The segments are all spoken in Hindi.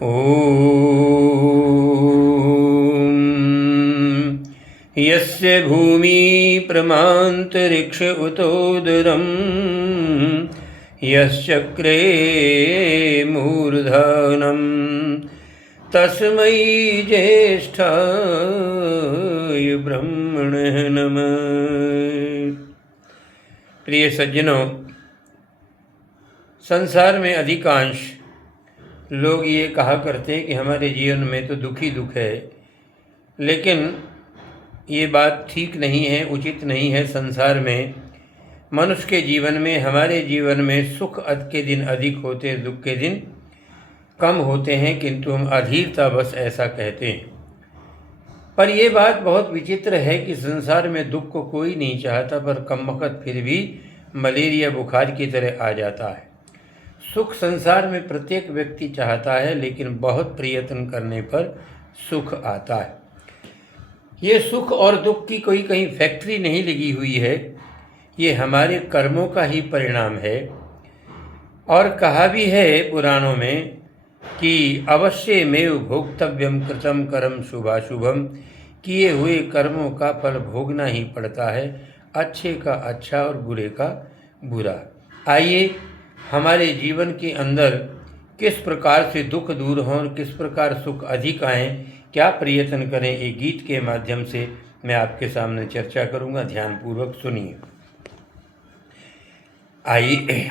ॐ यस्य भूमि प्रमान्तरिक्ष उतोदरं यश्चक्रे मूर्धनं तस्मै ज्येष्ठाय ब्रह्मणे नमः। प्रिय सज्जनों, संसार में अधिकांश लोग ये कहा करते हैं कि हमारे जीवन में तो दुख ही दुख है, लेकिन ये बात ठीक नहीं है, उचित नहीं है। संसार में मनुष्य के जीवन में, हमारे जीवन में सुख के दिन अधिक होते हैं, दुख के दिन कम होते हैं, किंतु हम अधीरता बस ऐसा कहते हैं। पर यह बात बहुत विचित्र है कि संसार में दुख को कोई नहीं चाहता, पर कमबख्त फिर भी मलेरिया बुखार की तरह आ जाता है। सुख संसार में प्रत्येक व्यक्ति चाहता है, लेकिन बहुत प्रयत्न करने पर सुख आता है। ये सुख और दुख की कोई कहीं फैक्ट्री नहीं लगी हुई है, ये हमारे कर्मों का ही परिणाम है। और कहा भी है पुराणों में कि अवश्य में भोक्तव्यम कृतम कर्म शुभाशुभम, किए हुए कर्मों का फल भोगना ही पड़ता है, अच्छे का अच्छा और बुरे का बुरा। आइए हमारे जीवन के अंदर किस प्रकार से दुख दूर हों और किस प्रकार सुख अधिक आएँ, क्या प्रयत्न करें, एक गीत के माध्यम से मैं आपके सामने चर्चा करूंगा। ध्यानपूर्वक सुनिए। आइए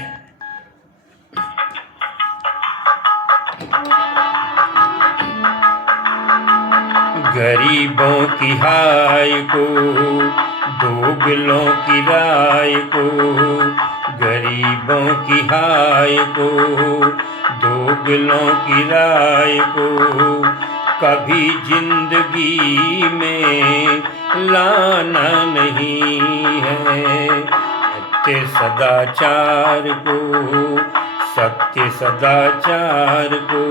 गरीबों की हाय को, दोगलों की राय को, गरीबों की हाय को, दोगलों की राय को, कभी जिंदगी में लाना नहीं है। सत्य सदाचार को, सत्य सदाचार को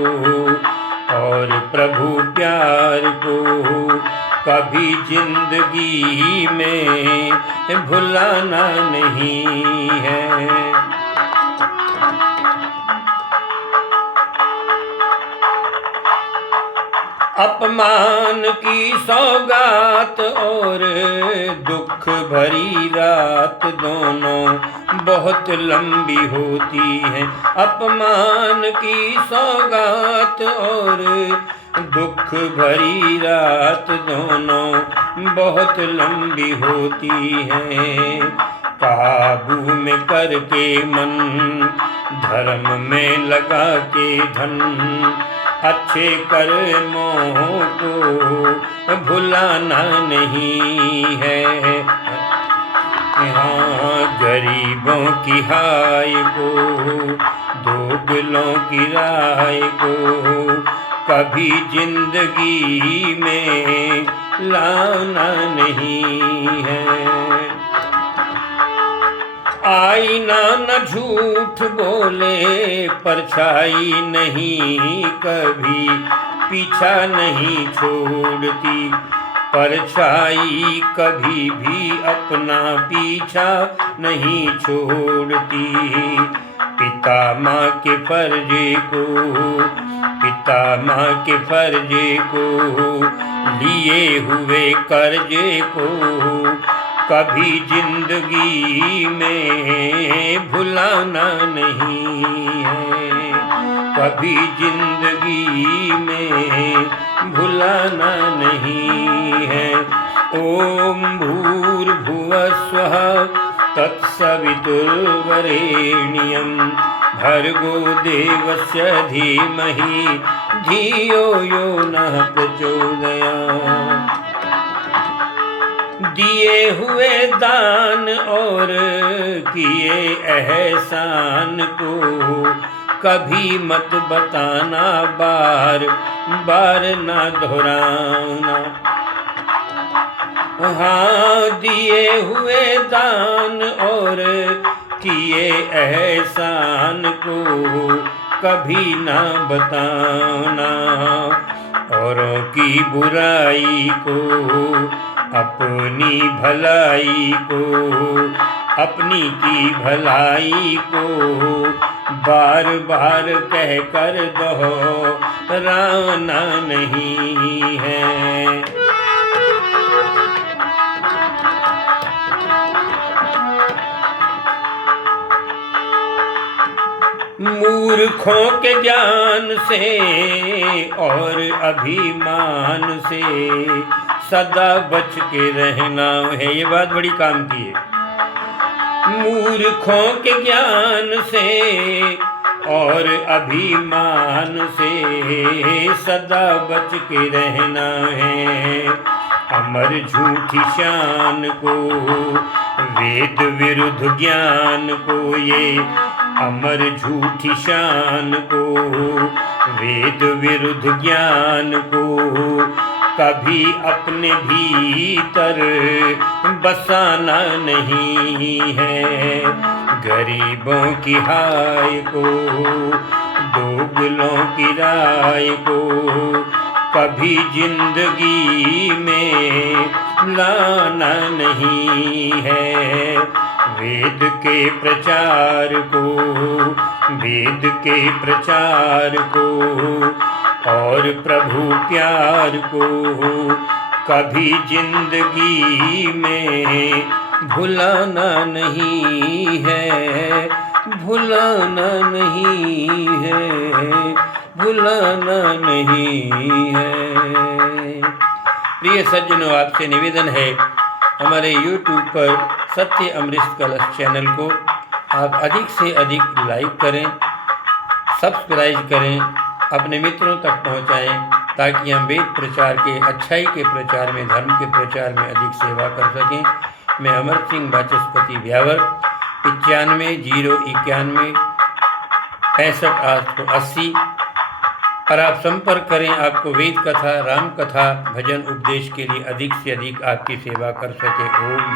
और प्रभु प्यार को कभी जिंदगी में भुलाना नहीं है। अपमान की सौगात और दुख भरी रात दोनों बहुत लंबी होती है। अपमान की सौगात और दुख भरी रात दोनों बहुत लंबी होती है। काबू में करके मन, धर्म में लगा के धन, अच्छे कर्मों को भुलाना नहीं है। यहाँ गरीबों की हाय को, दोगलों की राय को कभी जिंदगी में लाना नहीं है। आईना न झूठ बोले, परछाई नहीं कभी पीछा नहीं छोड़ती, परछाई कभी भी अपना पीछा नहीं छोड़ती। पिता माँ के फर्जे को, पिता माँ के फर्जे को, लिए हुए कर्जे को कभी जिंदगी में भुलाना नहीं है। कभी जिंदगी में भुलाना नहीं है। ओम भूर्भुवः स्वः तत्सवितुर्वरेण्यं भर्गो देवस्य धीमहि धियो यो नः प्रचोदयात्। दिए हुए दान और किए एहसान को कभी मत बताना, बार बार ना दोहराना। हाँ, दिए हुए दान और किए एहसान को कभी ना बताना। औरों की बुराई को, अपनी भलाई को अपनी की भलाई को बार बार कह कर दोहराना नहीं है। मूर्खों के ज्ञान से और अभिमान से सदा बच के रहना है। ये बात बड़ी काम की है। मूर्खों के ज्ञान से और अभिमान से सदा बच के रहना है। अमर झूठी शान को वेद विरुद्ध ज्ञान को, ये अमर झूठी शान को वेद विरुद्ध ज्ञान को कभी अपने भीतर बसाना नहीं है। गरीबों की हाय को दोगलों की राय को कभी जिंदगी में लाना नहीं है। वेद के प्रचार को वेद के प्रचार को और प्रभु प्यार को कभी जिंदगी में भुलाना नहीं है। भुलाना नहीं है, भुलाना नहीं है। प्रिय सज्जनों, आपसे निवेदन है, हमारे YouTube पर सत्य अमृत कलश चैनल को आप अधिक से अधिक लाइक करें, सब्सक्राइब करें, अपने मित्रों तक पहुंचाएं, ताकि हम वेद प्रचार के, अच्छाई के प्रचार में, धर्म के प्रचार में अधिक सेवा कर सकें। मैं अमर सिंह वाचस्पति ब्यावर 95 091 65 880 पर आप संपर्क करें। आपको वेद कथा, राम कथा, भजन उपदेश के लिए अधिक से अधिक आपकी सेवा कर सके। ओम